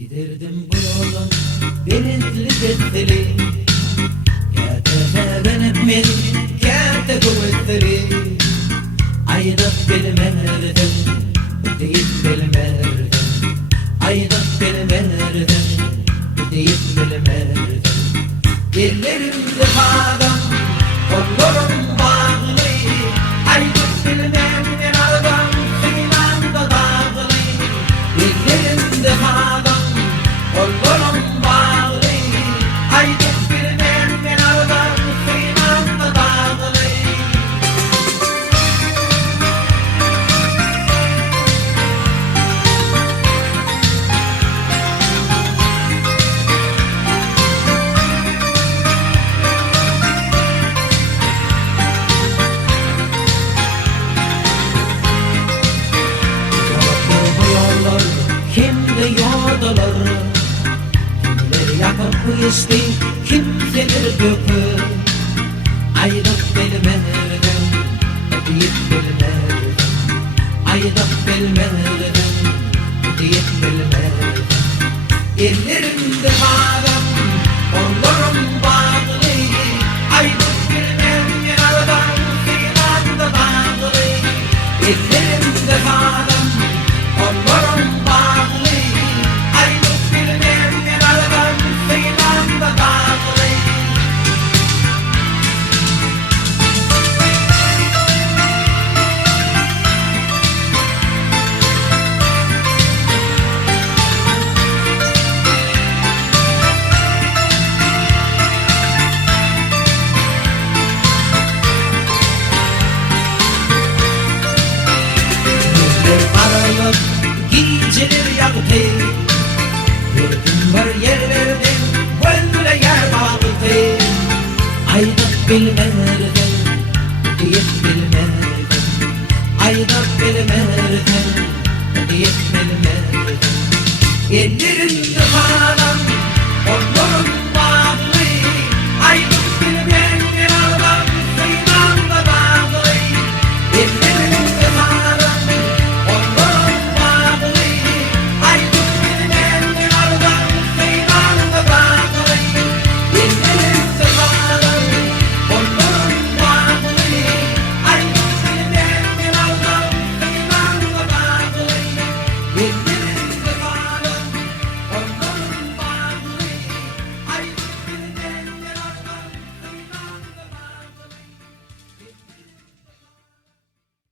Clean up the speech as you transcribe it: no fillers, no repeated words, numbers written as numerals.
Giderdim bu yolun denizli gezeli, kâtete benim min kâte kuvvetleri. Aydıp bilmerdim, deyip bilmerdim. Aydıp bilmerdim, deyip bilmerdim. Ellerimde bağım, kollarım bağlı. Aydıp bilmem ben aldım, sinanda dağlı. Ellerimde bağım, kollarım bağlı. Aydıp bilmem ben aldım, sinanda dağlı. Kimde yoldalar, kimleri yakıp geçti, kimseler dökür. Aydıp bilmerdim, deyip bilmerdim. Aydıp bilmerdim, deyip bilmerdim. Ellerimde bağım, kollarım bağlı. Aydıp bilmem yanardan, sinanda dağlı. Ellerimde bağım, kollarım bağlı. Aydıp bilmem yanardan, sinanda dağlı. Aralık geceler yaktı, yurdum var yerlerden gönlüne yer bağladı. Aydıp bilmerdim, deyip bilmerdim. Aydıp bilmerdim, deyip bilmerdim. Ellerimde bağlı.